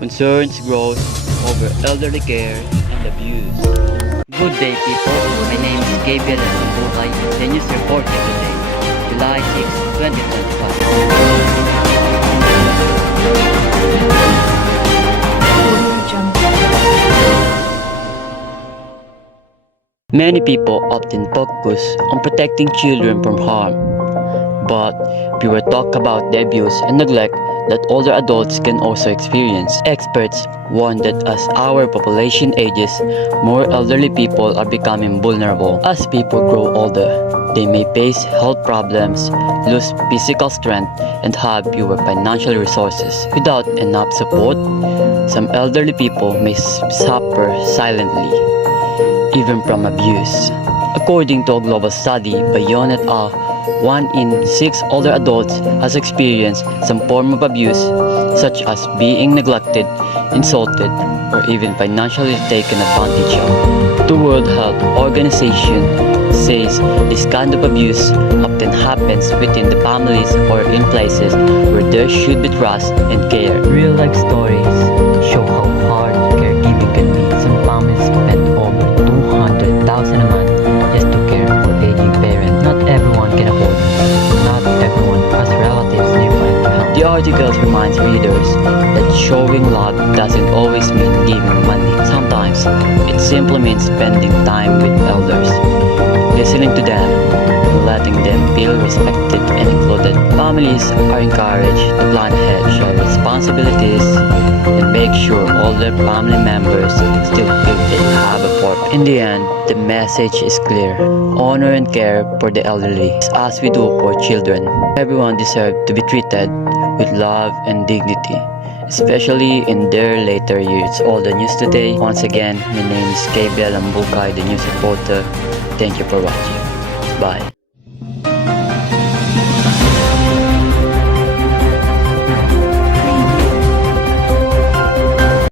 Concerns grows over elderly care and abuse. Good day, people. My name is Gabriel Buhay, the news reporter today, July 6, 2025. Many people often focus on protecting children from harm, but fewer talk about the abuse and neglect that older adults can also experience. Experts warn that as our population ages, more elderly people are becoming vulnerable. As people grow older, they may face health problems, lose physical strength, and have fewer financial resources. Without enough support, some elderly people may suffer silently, even from abuse. According to a global study by Yon et al., 1 in 6 older adults has experienced some form of abuse, such as being neglected, insulted, or even financially taken advantage of. The World Health Organization says this kind of abuse often happens within the families or in places where there should be trust and care. Real-life stories show how hard caregiving can be. Some families spend over $200,000 a month just to care for aging parents. Not everyone can afford it. Not everyone has relatives nearby to help. The article reminds readers that showing love doesn't always mean giving money. Sometimes it simply means spending time with elders, listening to them, and letting them feel respected and included. Families are encouraged to plan ahead, share responsibilities, and make sure all their family members still feel they have a purpose. In the end, the message is clear. Honor and care for the elderly, as we do for children. Everyone deserves to be treated with love and dignity, especially in their later years. All the news today. Once again, my name is Gabriel Ambukay, the news reporter. Thank you for watching. Bye.